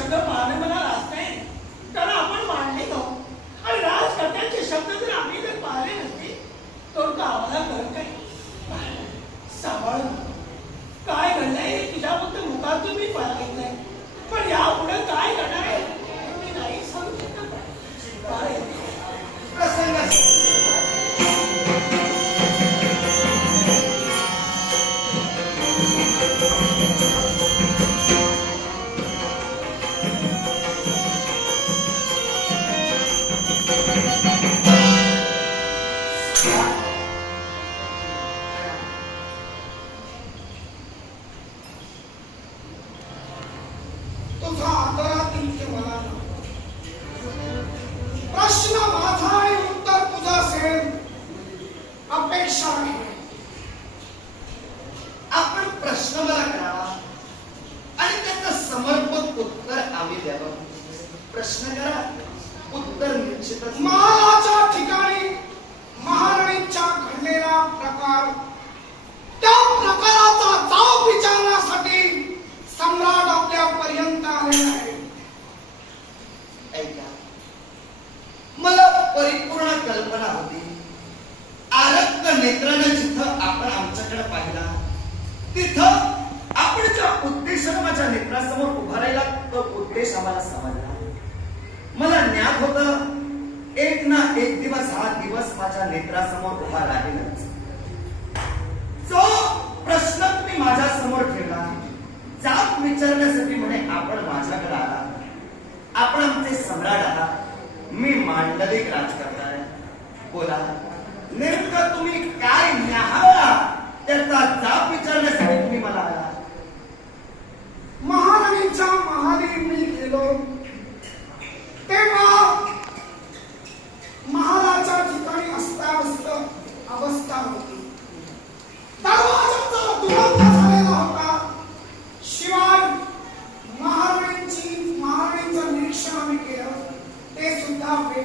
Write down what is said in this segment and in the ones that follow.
शब्द पाहणे मला रास नाही कारण आपण मांडले तो. आणि राजकर्त्यांचे शब्द जर आम्ही जर पाहिले नसते तर गावाला आम्हाला कळत काही सांभाळून. काय घडलंय हे तुझ्याबद्दल मुखातून मी पाहिलंय Yeah. मी मांडलिक राजकारणार आहे बोला. नेमकं तुम्ही काय न्याहाळा त्याचा जाप विचारण्यासाठी तुम्ही मला आला. महाराणीच्या महादेव मी गेलो. तेव्हा महालाच्या ठिकाणी अस्ताव्यस्त अवस्था होती. दरवाजाचा ते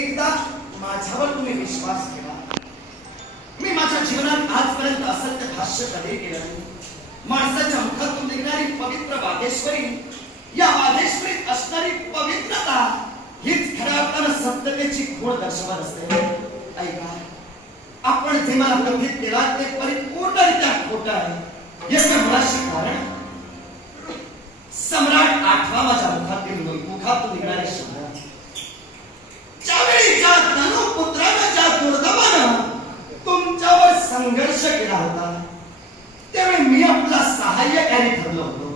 एकदा माझ्यावर तुम्ही विश्वास ठेवा. मी माझ्या जीवनात आजपर्यंत असत्य भाष्य कधी केलं नाही. माणसाच्या मुखातून निघणारी पवित्र वागेश्वरी या वागेश्वरीत असणारी पवित्रता हीच खऱ्या अर्थानं सत्यतेची खोड दर्शवत असते. ऐका आपण जे मला कथित केला ते परिपूर्णरित्या खोट आहे. याचं मला कारण सम्राट आठवा माझ्या मुखातील मुखातून निघणारे शब्द ज्यावेळी ज्या धनुपुत्रानं ज्या दुर्दमानं तुमच्यावर संघर्ष केला होता त्यावेळी मी आपला सहाय्यकारी ठरलो होतो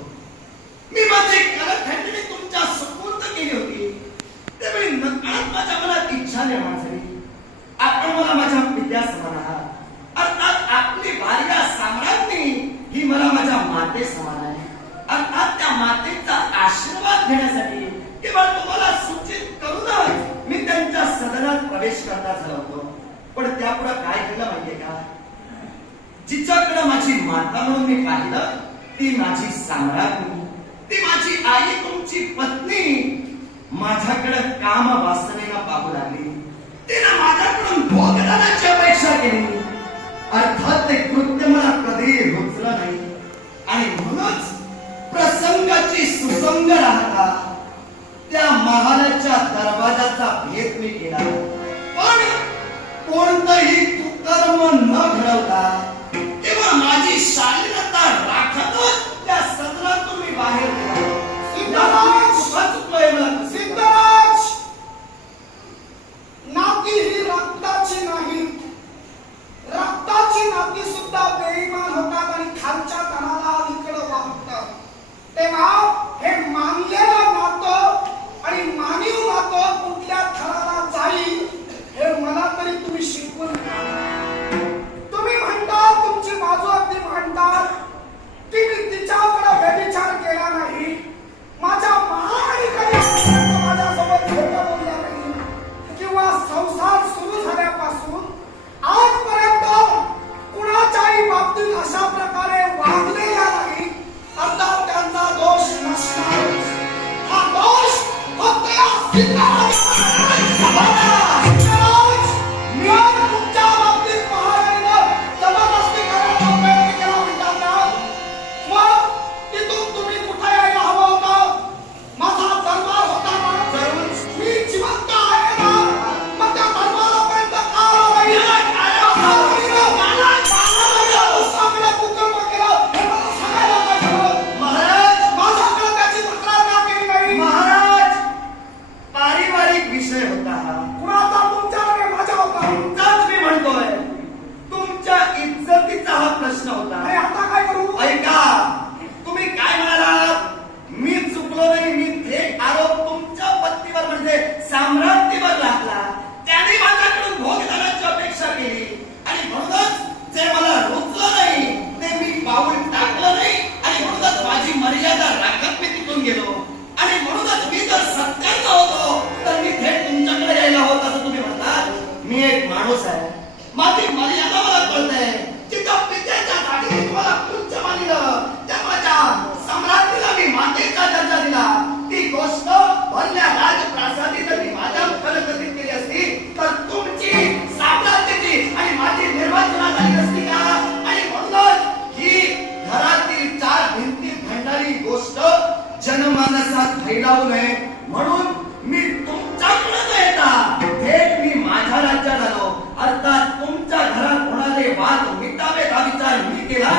मी माझे कालखंडणी तुमच्या सुपूर्द केली होती त्यावेळी नकळत माझ्या मनात इच्छा निर्माण झाली आपण मला माझ्या पित्या समान आहात अर्थात आपली भार्या साम्राज्ञी ही मला माझ्या माते समान आहे अर्थात त्या मातेचा आशीर्वाद घेण्यासाठी केवळ तुम्हाला सूचित करूनच मी त्यांच्या सदनात प्रवेश करता झालो होतो पण त्यापुढे काय घडलं माहितीये का जिच्याकडे माझी माता म्हणून मी पाहिलं ती माझी साम्राज्ञी. ती माझी आई तुमची पत्नी. माझ्याकडे काम वासनेनं पाहू लागली. तिनं माझ्याकडून भोगदानाची अपेक्षा केली. अर्थात ते कृत्य मला कधी रुचलं नाही. आणि म्हणूनच प्रसंगाची सुसंग राहता. त्या महालाच्या दरवाजाचा भेद मी केला. पण कोणतंही कुकर्म न घडवता माझी शालीनता राखतच त्या सत्रात तुम्ही बाहेर 谁 মিটাবে দাবি চায় মিটেলা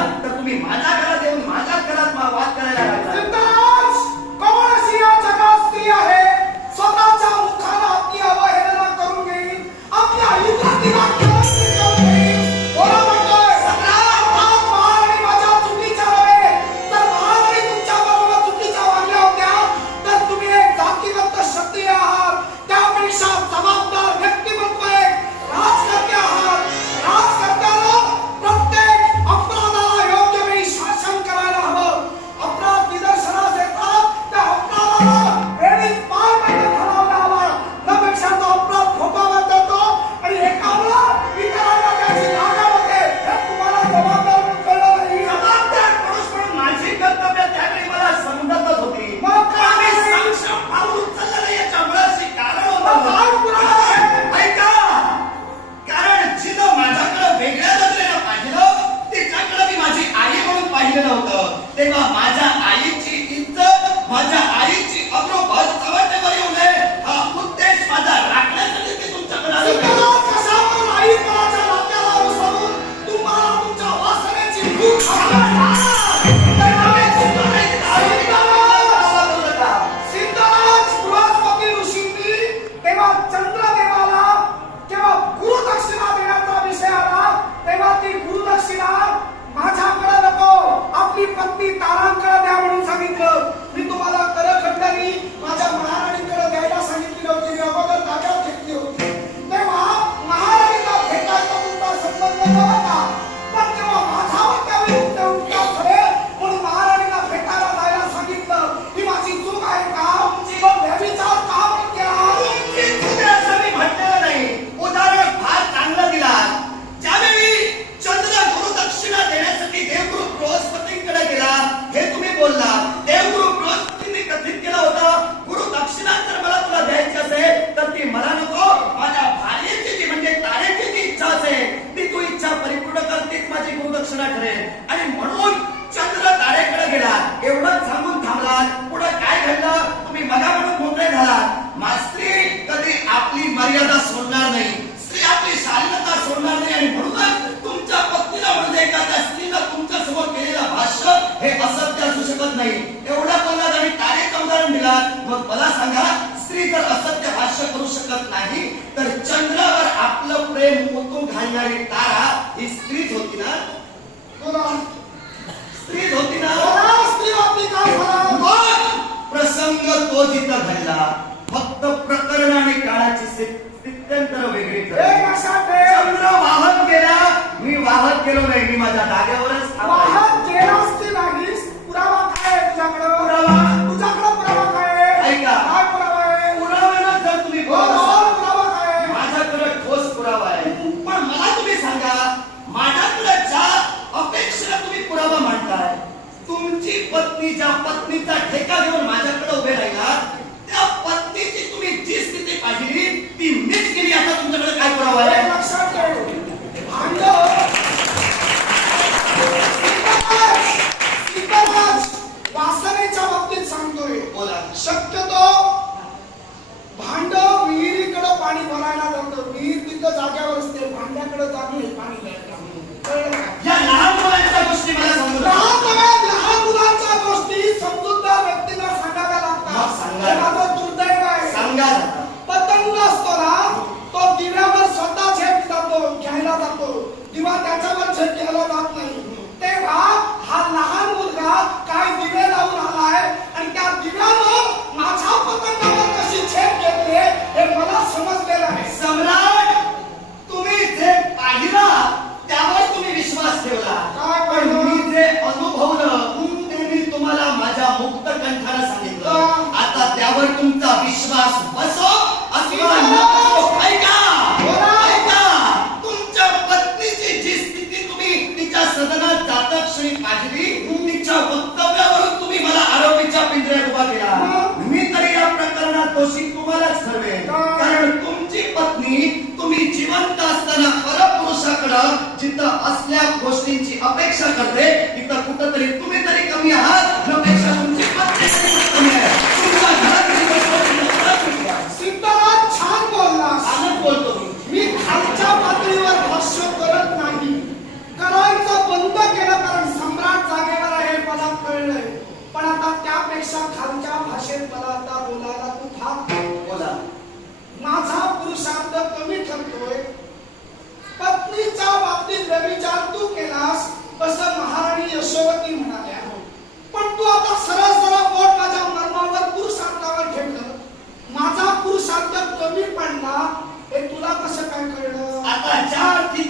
मर्यादा सोडणार नाही. स्त्री आपली शालीनता सोडणार नाही आणि म्हणूनच तुमच्या पत्नीला म्हणजे एखाद्या स्त्रीला तुमच्यासमोर केलेलं भाष्य हे असत्य असू शकत नाही. एवढ्या पल्ल्यात आणि तारेक उदाहरण दिला मग मला सांगा स्त्री जर असत्य भाष्य करू शकत नाही तर चंद्रावर आपलं प्रेम ओतून घालणारी तारा ही स्त्रीच होती ना. हो त्या जागेवरच वाहन गेलास पुरावा काय पुरावा? तुझ्याकडे पुरावा काय तुम्ही हो, हो, पुरावा ठोस पुरावा आहे. पण मला तुम्ही सांगा माझ्याकडे ज्या अपेक्षेला तुम्ही पुरावा मांडताय तुमची पत्नी ज्या पत्नीचा ठेका घेऊन माझ्याकडे उभे राहिला लक्ष जात नाही. तेव्हा हा लहान मुलगा काय दिवे लावून आला आहे आणि त्या दिव्यानं माझा पतंगावर कशी छेद घेतली हे मला समजलेलं आहे. सम्राट तुम्ही जे पाहिला त्यावर तुम्ही विश्वास ठेवला. काय पण मी जे अनुभवलं ते मी तुम्हाला माझ्या मुक्त कंठाला सांगितलं. आता त्यावर तुमचा विश्वास श्रीमंत असताना परपुरुषाकडं जिथं असल्या गोष्टींची अपेक्षा करते तिथं कुठंतरी तुम्ही तरी कमी आहात. अपेक्षा तुमची कमी छान बोलतो. मी खालच्या करत नाही. बंद केलं कळलंय. पण आता त्यापेक्षा खालच्या भाषेत मला आता माझा पुरुषार्थ कमी ठरतोय. व्यभिचार तू केलास असं महाराणी यशोवती म्हणाल्या पण तू आता सरळ सरळ बोट माझ्या मर्मावर पुरुषार्थावर ठेवलं माझा पुरुषार्थ कमी पडला हे तुला कसं काय कळलं? आता ज्या अर्थी